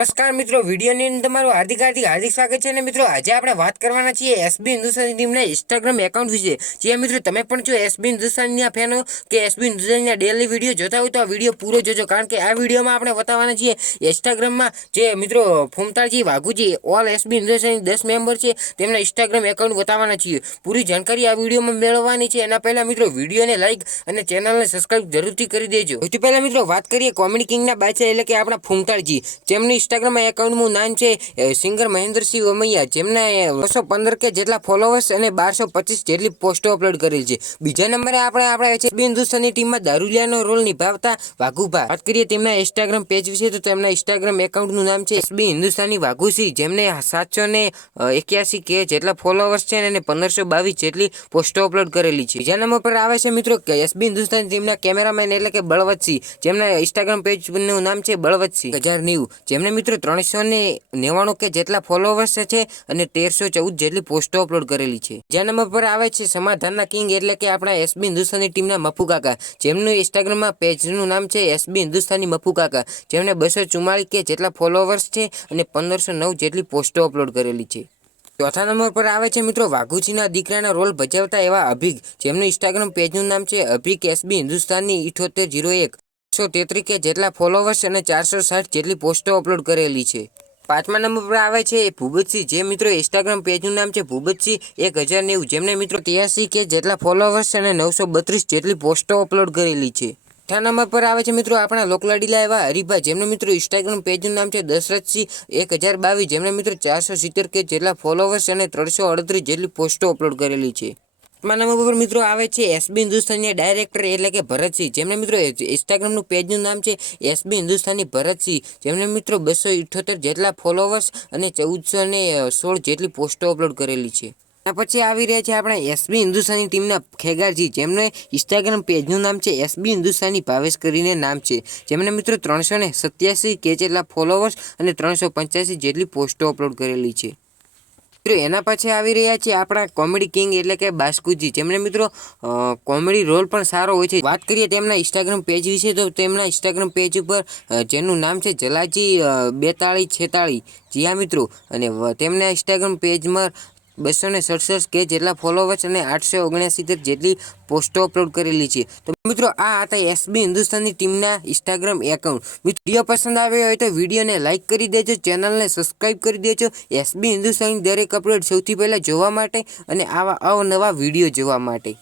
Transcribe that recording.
નમસ્કાર મિત્રો, વિડીયોની અંદર તમારું હાર્દિક સ્વાગત છે. અને મિત્રો, આજે આપણે વાત કરવાના છીએ એસબી હિન્દુસ્તાની ટીમના ઇન્સ્ટાગ્રામ એકાઉન્ટ વિશે. જે મિત્રો, તમે પણ જો એસબી હિન્દુસ્તાનીના ફેન હો કે એસબી હિન્દુસ્તાનીના ડેલી વિડીયો જોતા હોય તો આ વિડીયો પૂરો જોજો, કારણ કે આ વિડીયોમાં આપણે બતાવવાના છીએ ઇન્સ્ટાગ્રામમાં જે મિત્રો ફૂમતાળજી વાઘુજી ઓલ એસબી હિન્દુસ્તાની 10 મેમ્બર છે તેમના ઇન્સ્ટાગ્રામ એકાઉન્ટ બતાવવાના છીએ. પૂરી જાણકારી આ વિડીયોમાં મેળવવાની છે. એના પહેલા મિત્રો વિડીયોને લાઈક અને ચેનલને સબસ્ક્રાઇબ જરૂરથી કરી દેજો. સૌથી પહેલા મિત્રો વાત કરીએ કોમેડી કિંગના બાદશાહ એટલે કે આપણા ફૂમતાળજી, જેમની ઇન્સ્ટાગ્રામ એકાઉન્ટનું નામ છે સિંગર મહેન્દ્રસિંહ વમૈયા, જેમના 215 કે જેટલા ફોલોવર્સ અને 1225 જેટલી પોસ્ટો અપલોડ કરેલ છે. બીજા નંબરે આપણે એસબી હિન્દુસ્તાની ટીમમાં દારૂલિયાનો રોલ નિભાવતા વાઘુભા. વાત કરીએ તેમના ઇન્સ્ટાગ્રામ પેજ વિશે તો તેમના ઇન્સ્ટાગ્રામ એકાઉન્ટનું નામ છે એસબી હિન્દુસ્તાની વાઘુસિંહ, જેમને 781 કે જેટલા ફોલોવર્સ છે અને 1522 જેટલી પોસ્ટો અપલોડ કરેલી છે. બીજા નંબર પર આવે છે મિત્રો એસબી હિન્દુસ્તાની ટીમના કેમેરામેન એટલે કે બળવંતસિંહ, જેમના ઇન્સ્ટાગ્રામ પેજનું નામ છે બળવંતસિંહ 1090, જેમને મિત્રો 399 કે જેટલા ફોલોવર્સ છે અને 1314 જેટલી પોસ્ટો અપલોડ કરેલી છે. બીજા નંબર પર આવે છે સમાધાનના કિંગ એટલે કે આપણા એસબી હિન્દુસ્તાની ટીમના મફુ કાકા, જેમનું ઇન્સ્ટાગ્રામમાં પેજનું નામ છે એસબી હિન્દુસ્તાની મફુ કાકા, જેમને 244 કે જેટલા ફોલોવર્સ છે અને 1509 જેટલી પોસ્ટો અપલોડ કરેલી છે. ચોથા નંબર પર આવે છે મિત્રો વાઘુજીના દીકરાના રોલ ભજવતા એવા અભિક, જેમનું ઇન્સ્ટાગ્રામ પેજનું નામ છે અભિક એસબી હિન્દુસ્તાની 7801, 133 કે જેટલા ફોલોવર્સ અને 460 જેટલી પોસ્ટો અપલોડ કરેલી છે. પાંચમા નંબર પર આવે છે ભૂપતસિંહ, જે મિત્રો ઇન્સ્ટાગ્રામ પેજનું નામ છે ભૂપતસિંહ 1090, જેમને મિત્રો 83 કે જેટલા ફોલોવર્સ અને 932 જેટલી પોસ્ટો અપલોડ કરેલી છે. છઠ્ઠા નંબર પર આવે છે મિત્રો આપણા લોકલાડીલા એવા હરિભા, જેમનું મિત્રો ઇન્સ્ટાગ્રામ પેજનું નામ છે દશરથસિંહ 1022, જેમને મિત્રો 470 કે જેટલા ફોલોવર્સ અને 338 જેટલી પોસ્ટો અપલોડ કરેલી છે. સાતમા નંબર પર મિત્રો આવે છે એસબી હિન્દુસ્તાની ડાયરેક્ટર એટલે કે ભરતસિંહ, જેમને મિત્રો ઇન્સ્ટાગ્રામનું પેજનું નામ છે એસબી હિન્દુસ્તાની ભરતસિંહ, જેમને મિત્રો 278 જેટલા ફોલોવર્સ અને 1416 જેટલી પોસ્ટો અપલોડ કરેલી છે. પછી આવી રહ્યા છે આપણા એસબી હિન્દુસ્તાની ટીમના ખેગારજી, જેમને ઇન્સ્ટાગ્રામ પેજનું નામ છે એસબી હિન્દુસ્તાની ભાવેશ કરીને નામ છે, જેમને મિત્રો 387 કે જેટલા ફોલોવર્સ અને 385 જેટલી પોસ્ટો અપલોડ કરેલી છે. મિત્રો એના પછી આવી રહ્યા છે આપણા કોમેડી કિંગ એટલે કે બાસ્કુજી, જેમને મિત્રો કોમેડી રોલ પણ સારો હોય છે. વાત કરીએ તેમના ઇન્સ્ટાગ્રામ પેજ વિશે તો તેમના ઇન્સ્ટાગ્રામ પેજ ઉપર જેનું નામ છે જલાજી 4246, જી મિત્રો, અને તેમના ઇન્સ્ટાગ્રામ પેજમાં 267 કે જેટલા ફોલોવર્સ અને 879 જેટલી પોસ્ટો અપલોડ કરેલી છે. તો મિત્રો આ હતા એસબી હિન્દુસ્તાની ટીમના ઇન્સ્ટાગ્રામ એકાઉન્ટ. વિડીયો પસંદ આવ્યો હોય તો વિડીયોને લાઇક કરી દેજો, ચેનલને સબસ્ક્રાઇબ કરી દેજો એસબી હિન્દુસ્તાની દરેક અપલોડ સૌથી પહેલાં જોવા માટે અને આવા અવનવા વિડીયો જોવા માટે.